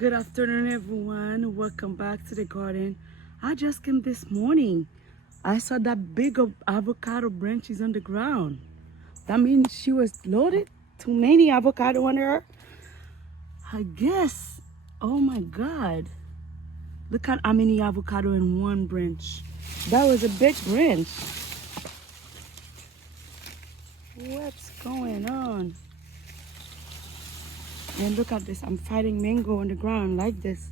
Good afternoon, everyone. Welcome back to the garden. I just came this morning. I saw that big of avocado branches on the ground. That means she was loaded. Too many avocado on her. I guess. Oh my God. Look at how many avocado in one branch. That was a big branch. What's going on? And look at this. I'm fighting mango on the ground like this.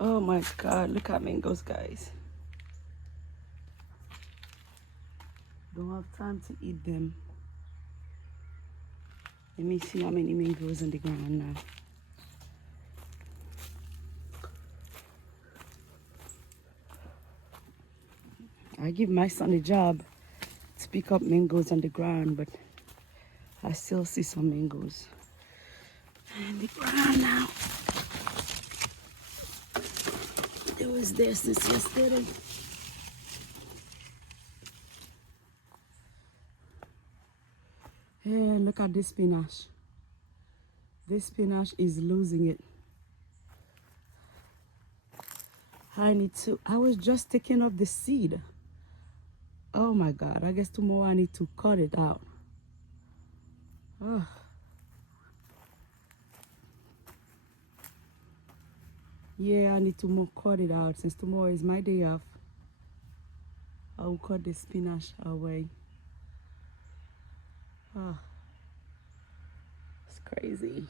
Oh my God. Look at mangoes, guys. Don't have time to eat them. Let me see how many mangoes on the ground now. I give my son a job to pick up mangoes on the ground, but I still see some mangoes on the ground now. It was there since yesterday. Hey, look at this spinach. This spinach is losing it. I was just taking off the seed. Oh my God, I guess tomorrow I need to cut it out. Oh. Yeah, I need to cut it out since tomorrow is my day off. I will cut the spinach away. Oh, it's crazy.